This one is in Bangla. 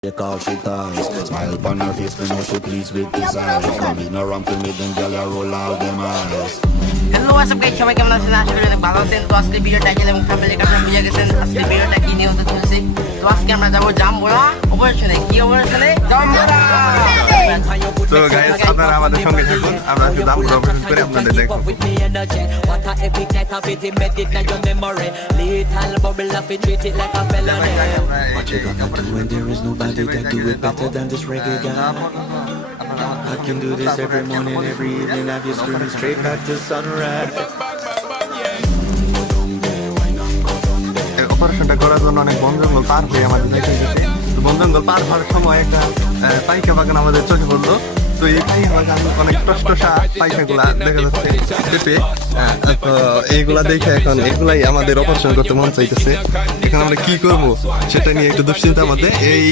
Take off she ties. Smile upon her face, me know she pleased with this eyes. Come in around to me, then girl, you roll out them eyes. Hello WhatsApp guys, সবাই কেমন আছেন? আশা করি অনেক ভালো আছেন। তো আজকে ভিডিও টাইটেল এবং থাম্বনেল আপনারা বুঝে গেছেন আজকে ভিডিওটা কি নিয়ে হতে চলেছে। তো আজকে আমরা যাবো জাম্বুরা অপারেশনে। কি অপারেশনে? জাম্বুরা। তো গাইস, আপনারা আমাদের সঙ্গে থাকুন, আমরা আজকে জাম্বুরা অপারেশন করে আপনাদের দেখব। What you gonna do when there is nobody that do it better than this reggae guy? I can do this every morning, every evening. Have you screaming straight back to sunrise. অপারেশনটা করার জন্য অনেক বন জঙ্গল পার হয়ে আমাদের দেখে গেছে। তো বন জঙ্গল পার হওয়ার সময় একটা পাইকা বাগান আমাদের চোখে পড়লো। তো এই পাইকা বাগান অনেক টসটসা পাইকাগুলা দেখা যাচ্ছে পেঁপে। তো এইগুলা দেখে এখন এগুলাই আমাদের অপারেশন করতে মন চাইতেছে। এখন আমরা কি করব সেটা নিয়ে একটু দুশ্চিন্তা আমাদের। এই